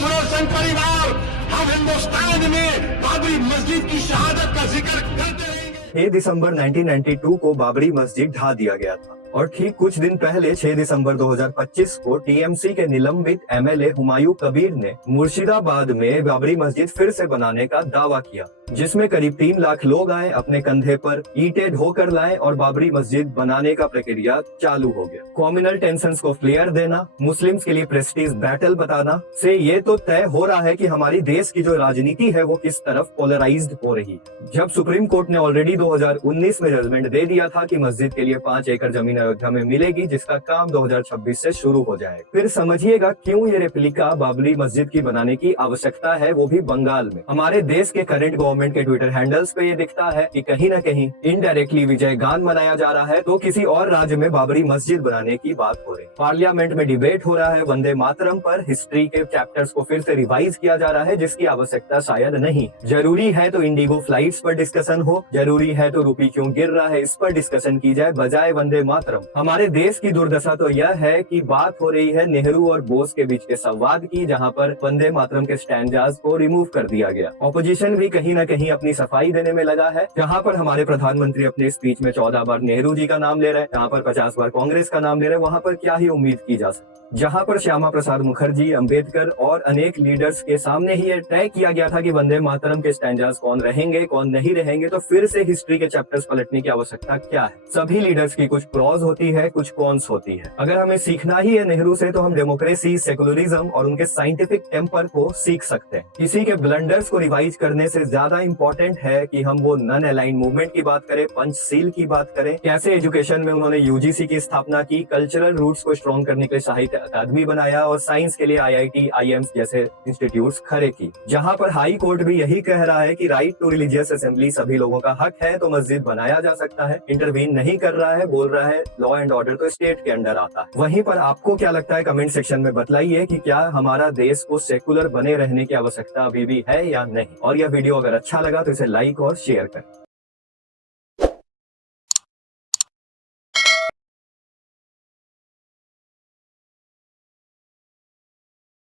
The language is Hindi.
सुनो संघ परिवार, हम हिंदुस्तान में बाबरी मस्जिद की शहादत का जिक्र करते रहेंगे। 6 दिसंबर 1992 को बाबरी मस्जिद ढा दिया गया था और ठीक कुछ दिन पहले 6 दिसंबर 2025 को टीएमसी के निलंबित एमएलए हुमायूं कबीर ने मुर्शिदाबाद में बाबरी मस्जिद फिर से बनाने का दावा किया, जिसमें करीब 3 लाख लोग आए, अपने कंधे पर ईंटें ढोकर लाए और बाबरी मस्जिद बनाने का प्रक्रिया चालू हो गया। कम्युनल टेंशंस को फ्लेयर देना, मुस्लिम्स के लिए प्रेस्टीज बैटल बताना से ये तो तय हो रहा है कि हमारी देश की जो राजनीति है वो किस तरफ पोलराइज्ड हो रही है। जब सुप्रीम कोर्ट ने ऑलरेडी 2019 में जजमेंट दे दिया था कि मस्जिद के लिए 5 एकड़ जमीन अयोध्या में मिलेगी, जिसका काम 2026 से शुरू हो जाएगा। फिर समझिएगा क्यों ये रेप्लिका बाबरी मस्जिद की बनाने की आवश्यकता है, वो भी बंगाल में। हमारे देश के करंट गवर्नमेंट के ट्विटर हैंडल्स पे ये दिखता है कि कहीं न कहीं इनडायरेक्टली विजय गान मनाया जा रहा है, तो किसी और राज्य में बाबरी मस्जिद बनाने की बात हो रही। पार्लियामेंट में डिबेट हो रहा है वंदे मातरम पर, हिस्ट्री के चैप्टर्स को फिर से रिवाइज किया जा रहा है, जिसकी आवश्यकता शायद नहीं। जरूरी है तो इंडिगो फ्लाइट्स पर डिस्कशन हो, जरूरी है तो रुपये क्यों गिर रहा है इस पर डिस्कशन की जाए, बजाय वंदे मातरम। हमारे देश की दुर्दशा तो यह है कि बात हो रही है नेहरू और बोस के बीच के संवाद की, जहां पर वंदे मातरम के स्टैंजास को रिमूव कर दिया गया। ऑपोजिशन भी कहीं न कहीं अपनी सफाई देने में लगा है, जहां पर हमारे प्रधानमंत्री अपने स्पीच में 14 बार नेहरू जी का नाम ले रहे हैं, जहां पर 50 बार कांग्रेस का नाम ले रहे हैं, वहां पर क्या ही उम्मीद की जा सकती। जहां पर श्यामा प्रसाद मुखर्जी, अंबेडकर और अनेक लीडर्स के सामने ही ये तय किया गया था कि वंदे मातरम के स्टैंजास कौन रहेंगे कौन नहीं रहेंगे, तो फिर से हिस्ट्री के चैप्टर्स पलटने की आवश्यकता क्या है। सभी लीडर्स की कुछ प्रॉज होती है, कुछ कॉन्स होती है। अगर हमें सीखना ही है नेहरू से, तो हम डेमोक्रेसी, सेकुलरिज्म और उनके साइंटिफिक टेम्पर को सीख सकते हैं। किसी के ब्लंडर्स को रिवाइज करने से ज्यादा इंपॉर्टेंट है कि हम वो नॉन अलाइन मूवमेंट की बात करें, पंचशील की बात करें, कैसे एजुकेशन में उन्होंने यूजीसी की स्थापना की, कल्चरल रूट्स को स्ट्रॉन्ग करने के लिए साहित्य अकादमी बनाया और साइंस के लिए आईआईटी, आईएम्स जैसे इंस्टीट्यूट्स खड़े की। जहां पर हाई कोर्ट भी यही कह रहा है कि राइट टू रिलीजियस असेंबली सभी लोगों का हक है, तो मस्जिद बनाया जा सकता है। इंटरवीन नहीं कर रहा है, बोल रहा है लॉ एंड ऑर्डर तो स्टेट के अंडर आता है। वहीं पर आपको क्या लगता है, कमेंट सेक्शन में बताइए कि क्या हमारा देश को सेकुलर बने रहने की आवश्यकता अभी भी है या नहीं। और यह वीडियो अगर अच्छा लगा तो इसे लाइक और शेयर करें।